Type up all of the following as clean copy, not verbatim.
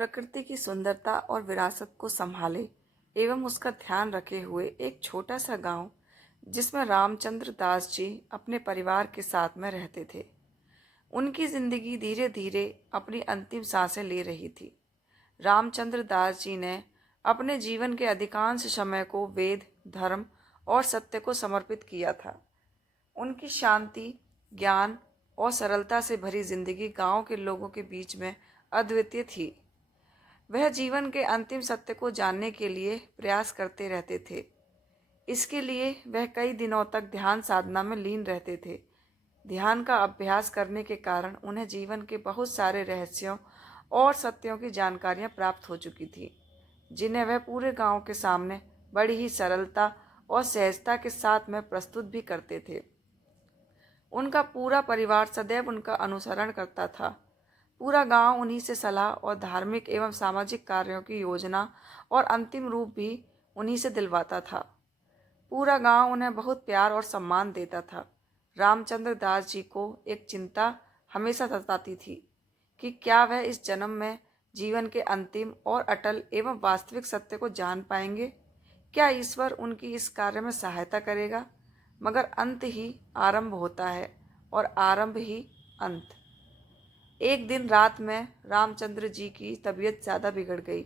प्रकृति की सुंदरता और विरासत को संभाले एवं उसका ध्यान रखे हुए एक छोटा सा गांव जिसमें रामचंद्र दास जी अपने परिवार के साथ में रहते थे। उनकी जिंदगी धीरे धीरे अपनी अंतिम सांसें ले रही थी। रामचंद्र दास जी ने अपने जीवन के अधिकांश समय को वेद, धर्म और सत्य को समर्पित किया था। उनकी शांति, ज्ञान और सरलता से भरी जिंदगी गांव के लोगों के बीच में अद्वितीय थी। वह जीवन के अंतिम सत्य को जानने के लिए प्रयास करते रहते थे। इसके लिए वह कई दिनों तक ध्यान साधना में लीन रहते थे। ध्यान का अभ्यास करने के कारण उन्हें जीवन के बहुत सारे रहस्यों और सत्यों की जानकारियां प्राप्त हो चुकी थी, जिन्हें वह पूरे गांव के सामने बड़ी ही सरलता और सहजता के साथ में प्रस्तुत भी करते थे। उनका पूरा परिवार सदैव उनका अनुसरण करता था। पूरा गांव उन्हीं से सलाह और धार्मिक एवं सामाजिक कार्यों की योजना और अंतिम रूप भी उन्हीं से दिलवाता था। पूरा गांव उन्हें बहुत प्यार और सम्मान देता था। रामचंद्र दास जी को एक चिंता हमेशा सताती थी कि क्या वह इस जन्म में जीवन के अंतिम और अटल एवं वास्तविक सत्य को जान पाएंगे। क्या ईश्वर उनकी इस कार्य में सहायता करेगा। मगर अंत ही आरंभ होता है और आरंभ ही अंत। एक दिन रात में रामचंद्र जी की तबीयत ज़्यादा बिगड़ गई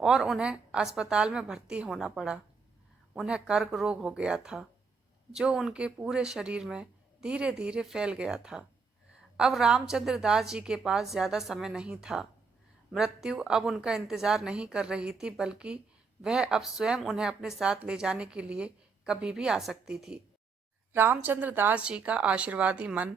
और उन्हें अस्पताल में भर्ती होना पड़ा। उन्हें कर्क रोग हो गया था, जो उनके पूरे शरीर में धीरे धीरे फैल गया था। अब रामचंद्र दास जी के पास ज़्यादा समय नहीं था। मृत्यु अब उनका इंतज़ार नहीं कर रही थी, बल्कि वह अब स्वयं उन्हें अपने साथ ले जाने के लिए कभी भी आ सकती थी। रामचंद्र दास जी का आशीर्वादी मन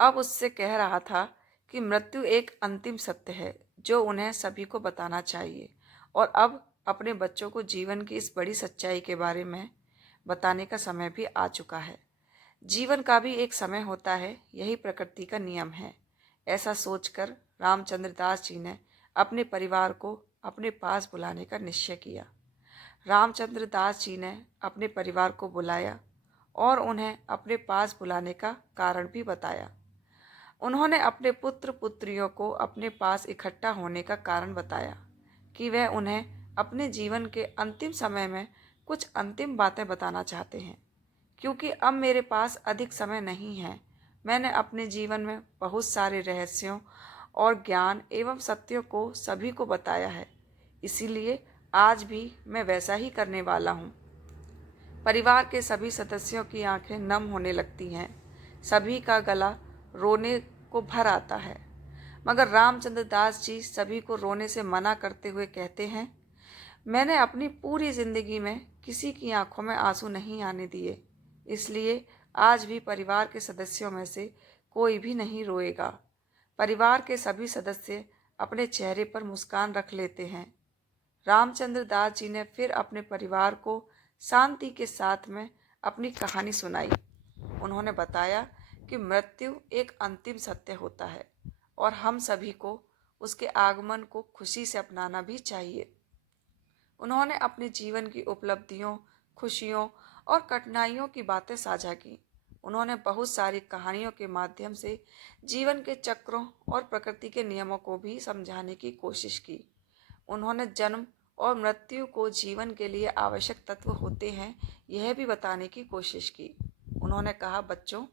अब उससे कह रहा था कि मृत्यु एक अंतिम सत्य है जो उन्हें सभी को बताना चाहिए, और अब अपने बच्चों को जीवन की इस बड़ी सच्चाई के बारे में बताने का समय भी आ चुका है। जीवन का भी एक समय होता है, यही प्रकृति का नियम है। ऐसा सोचकर रामचंद्र दास जी ने अपने परिवार को अपने पास बुलाने का निश्चय किया। रामचंद्र दास जी ने अपने परिवार को बुलाया और उन्हें अपने पास बुलाने का कारण भी बताया। उन्होंने अपने पुत्र पुत्रियों को अपने पास इकट्ठा होने का कारण बताया कि वह उन्हें अपने जीवन के अंतिम समय में कुछ अंतिम बातें बताना चाहते हैं, क्योंकि अब मेरे पास अधिक समय नहीं है। मैंने अपने जीवन में बहुत सारे रहस्यों और ज्ञान एवं सत्यों को सभी को बताया है, इसीलिए आज भी मैं वैसा ही करने वाला हूँ। परिवार के सभी सदस्यों की आंखें नम होने लगती हैं, सभी का गला रोने को भर आता है। मगर रामचंद्र दास जी सभी को रोने से मना करते हुए कहते हैं, मैंने अपनी पूरी जिंदगी में किसी की आंखों में आंसू नहीं आने दिए, इसलिए आज भी परिवार के सदस्यों में से कोई भी नहीं रोएगा। परिवार के सभी सदस्य अपने चेहरे पर मुस्कान रख लेते हैं। रामचंद्र दास जी ने फिर अपने परिवार को शांति के साथ में अपनी कहानी सुनाई। उन्होंने बताया कि मृत्यु एक अंतिम सत्य होता है और हम सभी को उसके आगमन को खुशी से अपनाना भी चाहिए। उन्होंने अपने जीवन की उपलब्धियों, खुशियों और कठिनाइयों की बातें साझा की। उन्होंने बहुत सारी कहानियों के माध्यम से जीवन के चक्रों और प्रकृति के नियमों को भी समझाने की कोशिश की। उन्होंने जन्म और मृत्यु को जीवन के लिए आवश्यक तत्व होते हैं, यह भी बताने की कोशिश की। उन्होंने कहा, बच्चों,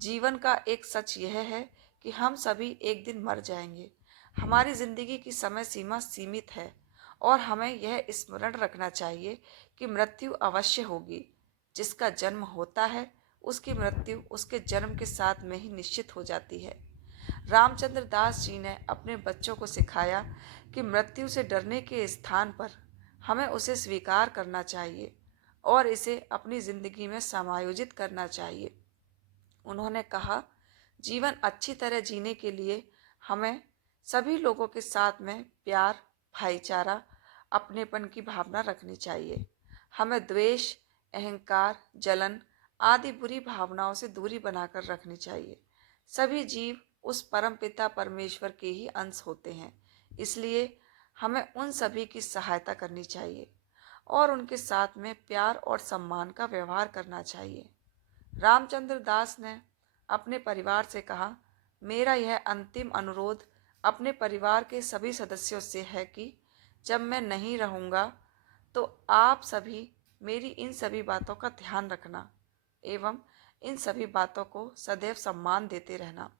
जीवन का एक सच यह है कि हम सभी एक दिन मर जाएंगे। हमारी जिंदगी की समय सीमा सीमित है और हमें यह स्मरण रखना चाहिए कि मृत्यु अवश्य होगी। जिसका जन्म होता है उसकी मृत्यु उसके जन्म के साथ में ही निश्चित हो जाती है। रामचंद्र दास जी ने अपने बच्चों को सिखाया कि मृत्यु से डरने के स्थान पर हमें उसे स्वीकार करना चाहिए और इसे अपनी जिंदगी में समायोजित करना चाहिए। उन्होंने कहा, जीवन अच्छी तरह जीने के लिए हमें सभी लोगों के साथ में प्यार, भाईचारा, अपनेपन की भावना रखनी चाहिए। हमें द्वेष, अहंकार, जलन आदि बुरी भावनाओं से दूरी बनाकर रखनी चाहिए। सभी जीव उस परम पिता परमेश्वर के ही अंश होते हैं, इसलिए हमें उन सभी की सहायता करनी चाहिए और उनके साथ में प्यार और सम्मान का व्यवहार करना चाहिए। रामचंद्र दास ने अपने परिवार से कहा, मेरा यह अंतिम अनुरोध अपने परिवार के सभी सदस्यों से है कि जब मैं नहीं रहूँगा तो आप सभी मेरी इन सभी बातों का ध्यान रखना एवं इन सभी बातों को सदैव सम्मान देते रहना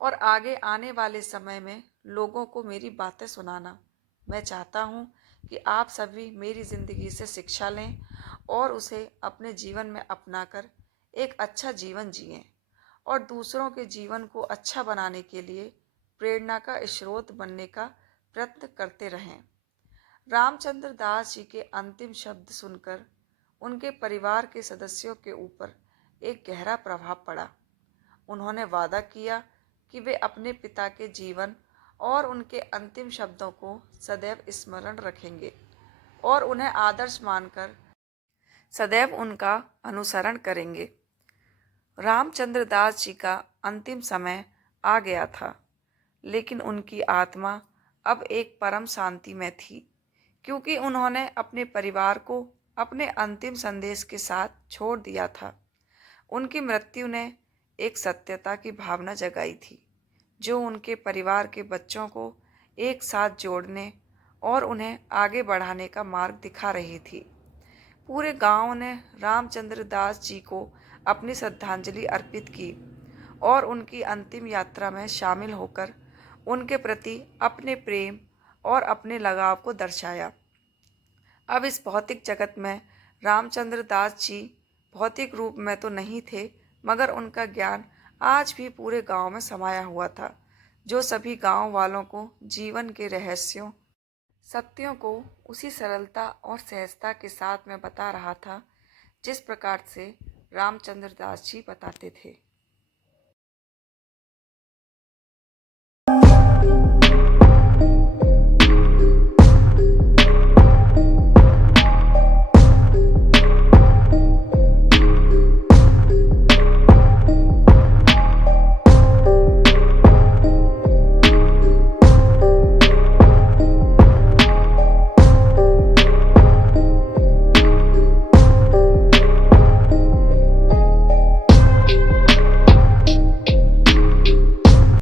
और आगे आने वाले समय में लोगों को मेरी बातें सुनाना। मैं चाहता हूँ कि आप सभी मेरी ज़िंदगी से शिक्षा लें और उसे अपने जीवन में अपनाकर एक अच्छा जीवन जिएं और दूसरों के जीवन को अच्छा बनाने के लिए प्रेरणा का स्रोत बनने का प्रयत्न करते रहें। रामचंद्र दास जी के अंतिम शब्द सुनकर उनके परिवार के सदस्यों के ऊपर एक गहरा प्रभाव पड़ा। उन्होंने वादा किया कि वे अपने पिता के जीवन और उनके अंतिम शब्दों को सदैव स्मरण रखेंगे और उन्हें आदर्श मानकर सदैव उनका अनुसरण करेंगे। रामचंद्र दास जी का अंतिम समय आ गया था, लेकिन उनकी आत्मा अब एक परम शांति में थी, क्योंकि उन्होंने अपने परिवार को अपने अंतिम संदेश के साथ छोड़ दिया था। उनकी मृत्यु ने एक सत्यता की भावना जगाई थी, जो उनके परिवार के बच्चों को एक साथ जोड़ने और उन्हें आगे बढ़ाने का मार्ग दिखा रही थी। पूरे गांव ने रामचंद्र दास जी को अपनी श्रद्धांजलि अर्पित की और उनकी अंतिम यात्रा में शामिल होकर उनके प्रति अपने प्रेम और अपने लगाव को दर्शाया। अब इस भौतिक जगत में रामचंद्र दास जी भौतिक रूप में तो नहीं थे, मगर उनका ज्ञान आज भी पूरे गांव में समाया हुआ था, जो सभी गांव वालों को जीवन के रहस्यों सत्यों को उसी सरलता और सहजता के साथ में बता रहा था, जिस प्रकार से रामचंद्र दास जी बताते थे।